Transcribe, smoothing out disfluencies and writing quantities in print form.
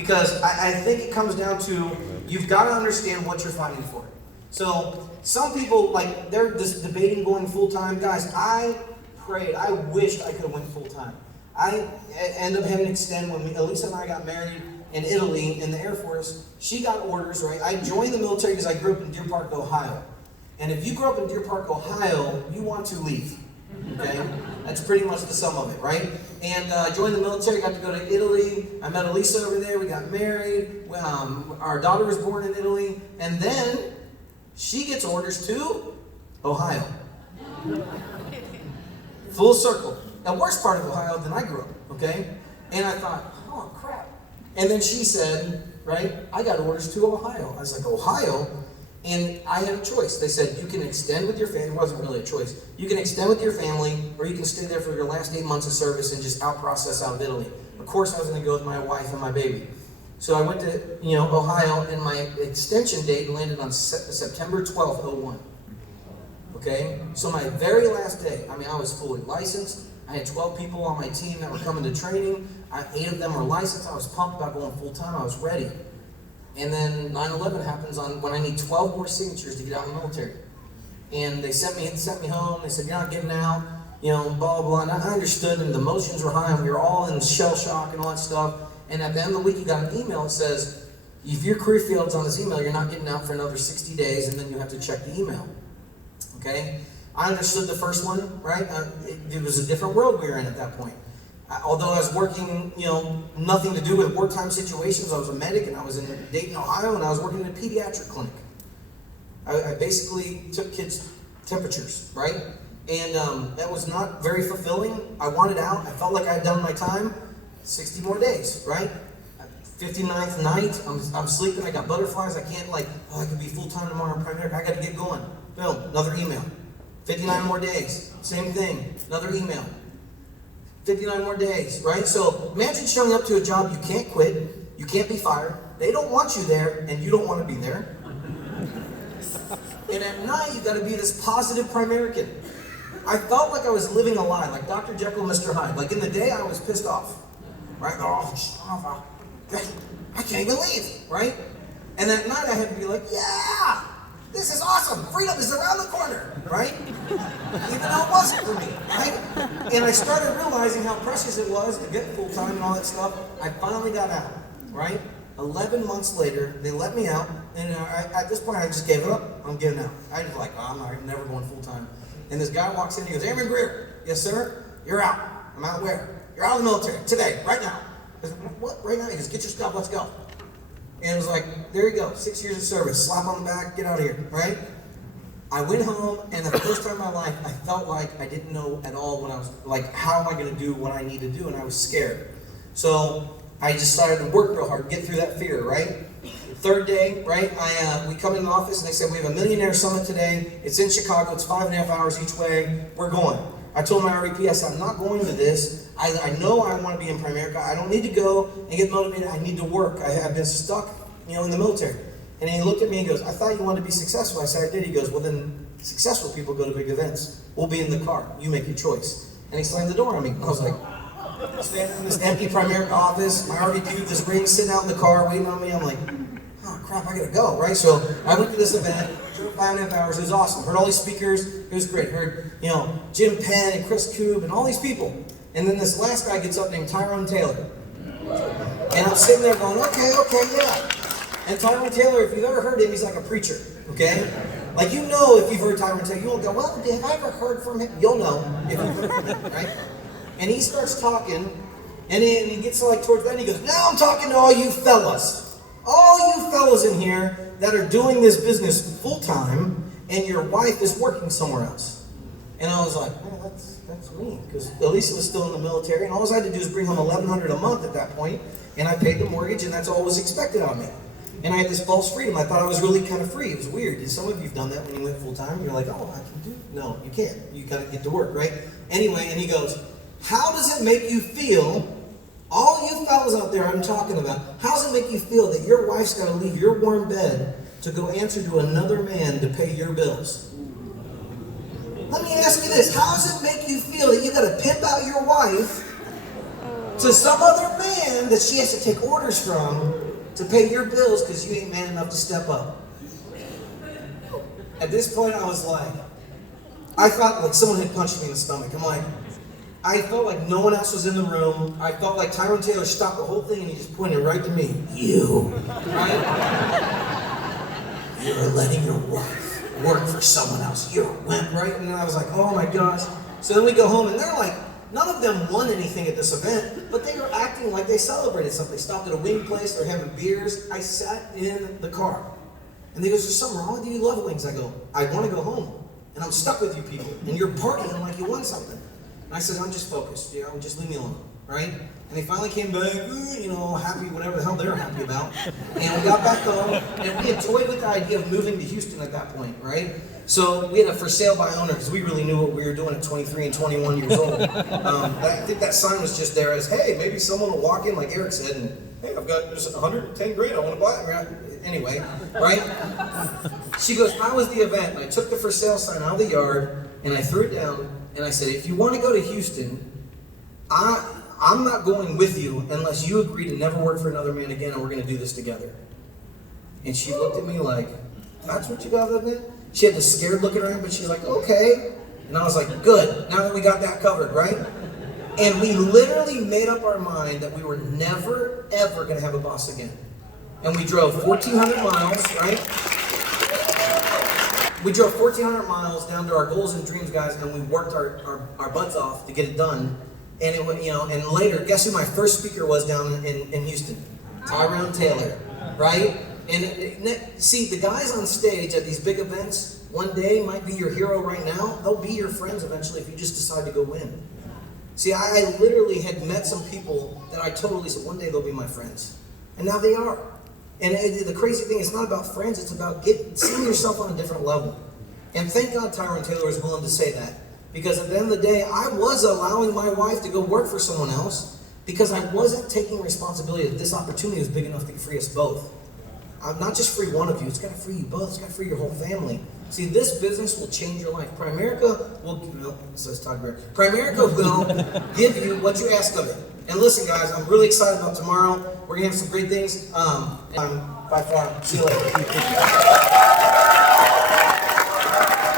because I think it comes down to you've got to understand what you're fighting for. So some people, like, they're just debating going full-time. Guys, I prayed, I wished I could have went full-time. I ended up having to extend when Elisa and I got married in Italy in the Air Force. She got orders, right? I joined the military because I grew up in Deer Park, Ohio. And if you grew up in Deer Park, Ohio, you want to leave, okay? That's pretty much the sum of it, right? And I joined the military, got to go to Italy. I met Elisa over there. We got married. Our daughter was born in Italy. And then she gets orders to Ohio. Full circle. The worst part of Ohio than I grew up, okay? And I thought, oh, crap. And then she said, right, I got orders to Ohio. I was like, Ohio? And I had a choice. They said, you can extend with your family. It wasn't really a choice. You can extend with your family, or you can stay there for your last 8 months of service and just out-process out of Italy. Of course, I was going to go with my wife and my baby. So I went to, Ohio, and my extension date landed on September 12th, 01. Okay? So my very last day, I was fully licensed. I had 12 people on my team that were coming to training. 8 of them were licensed. I was pumped about going full-time. I was ready. And then 9/11 happens when I need 12 more signatures to get out of the military. And they sent me home. They said, you're not getting out, blah, blah, blah. And I understood, and the emotions were high, and we were all in shell shock and all that stuff. And at the end of the week, you got an email that says, if your career field's on this email, you're not getting out for another 60 days, and then you have to check the email. Okay? I understood the first one, right? It was a different world we were in at that point. Although I was working, nothing to do with wartime situations. I was a medic, and I was in Dayton, Ohio, and I was working in a pediatric clinic. I basically took kids' temperatures, right? And that was not very fulfilling. I wanted out. I felt like I had done my time. 60 more days, right? 59th night, I'm sleeping. I got butterflies. I can't I could be full-time tomorrow in Primerica. I got to get going. Boom, another email. 59 more days. Same thing. Another email. 59 more days, right? So imagine showing up to a job you can't quit, you can't be fired, they don't want you there, and you don't want to be there. And at night, you got to be this positive Primerican. I felt like I was living a lie, like Dr. Jekyll, Mr. Hyde. Like in the day, I was pissed off, right? Oh, I can't even leave, right? And at night, I had to be like, yeah! This is awesome! Freedom is around the corner, right? Even though it wasn't for me, right? And I started realizing how precious it was to get full-time and all that stuff. I finally got out, right? 11 months later, they let me out, and at this point, I just gave it up. I'm getting out. I was like, I'm never going full-time. And this guy walks in, he goes, Airman Greer, yes, sir? You're out. I'm out where? You're out of the military, today, right now. I said, what, right now? He goes, get your stuff, let's go. And it was like, there you go, 6 years of service, slap on the back, get out of here, right? I went home, and the first time in my life, I felt like I didn't know at all what I was, how am I going to do what I need to do, and I was scared. So I just started to work real hard, get through that fear, right? Third day, right, we come in the office, and they said, we have a millionaire summit today. It's in Chicago. It's 5.5 hours each way. We're going. I told my RVP, I said, I'm not going to this. I know I want to be in Primerica. I don't need to go and get motivated. I need to work. I've been stuck, in the military. And he looked at me and goes, I thought you wanted to be successful. I said, I did. He goes, well, then successful people go to big events. We'll be in the car. You make your choice. And he slammed the door on me. I was like, standing in this empty Primerica office, my RVP with this ring sitting out in the car waiting on me. I'm like, oh, crap, I gotta go, right? So I went to this event, 5.5 hours. It was awesome. Heard all these speakers. It was great. Heard, Jim Penn and Chris Koob and all these people. And then this last guy gets up named Tyrone Taylor. And I'm sitting there going, okay, yeah. And Tyrone Taylor, if you've ever heard him, he's like a preacher, okay? If you've heard Tyrone Taylor, you won't go, well, have I ever heard from him? You'll know if you've heard from him, right? And he starts talking, and he gets towards the end, he goes, now I'm talking to all you fellas. All you fellas in here that are doing this business full-time, and your wife is working somewhere else. And I was like, oh, that's me, because Elisa was still in the military, and all I had to do was bring home $1,100 a month at that point, and I paid the mortgage, and that's all was expected of me. And I had this false freedom. I thought I was really kind of free. It was weird. Some of you have done that when you went full-time. You're like, oh, I can do it. No, you can't. You got to get to work, right? Anyway, and he goes, how does it make you feel, all you fellas out there I'm talking about, how does it make you feel that your wife's got to leave your warm bed to go answer to another man to pay your bills? Let me ask you this. How does it make you feel that you got to pimp out your wife to some other man that she has to take orders from to pay your bills because you ain't man enough to step up. At this point, I was like, I thought like someone had punched me in the stomach. I'm like, I felt like no one else was in the room. I felt like Tyrone Taylor stopped the whole thing and he just pointed right to me. You, right? You're letting your wife work for someone else. You're a wimp, right? And then I was like, oh my gosh. So then we go home and they're like, none of them won anything at this event, but they were acting like they celebrated something. They stopped at a wing place, they're having beers. I sat in the car. And they go, is there something wrong with you? You love wings. I go, I want to go home. And I'm stuck with you people. And you're partying like you won something. And I said, I'm just focused. Just leave me alone, right? And they finally came back, happy, whatever the hell they were happy about. And we got back home, and we had toyed with the idea of moving to Houston at that point, right? So we had a for sale by owner because we really knew what we were doing at 23 and 21 years old. I think that sign was just there as, hey, maybe someone will walk in, like Eric said, and hey, I've got just 110 grand, I want to buy it. Anyway, right? She goes, how was the event? And I took the for sale sign out of the yard, and I threw it down, and I said, if you want to go to Houston, I'm not going with you unless you agree to never work for another man again, and we're going to do this together. And she looked at me like, that's what you got, man? She had this scared look at her, but she's like, okay. And I was like, good, now that we got that covered, right? And we literally made up our mind that we were never, ever going to have a boss again. And we drove 1,400 miles, right? We drove 1,400 miles down to our goals and dreams, guys, and we worked our butts off to get it done. And it went, and later, guess who my first speaker was down in Houston? Tyrone Taylor, right? And see, the guys on stage at these big events, one day might be your hero right now. They'll be your friends eventually if you just decide to go win. See, I literally had met some people that I totally said, one day they'll be my friends. And now they are. And the crazy thing, it's not about friends, it's about seeing yourself on a different level. And thank God Tyrone Taylor is willing to say that. Because at the end of the day, I was allowing my wife to go work for someone else because I wasn't taking responsibility that this opportunity was big enough to free us both. Not just free one of you, it's got to free you both, it's got to free your whole family. See, this business will change your life. Primerica will, says Todd Greer, Primerica will give you what you ask of it. And listen, guys, I'm really excited about tomorrow. We're going to have some great things. I'm by far. See you later.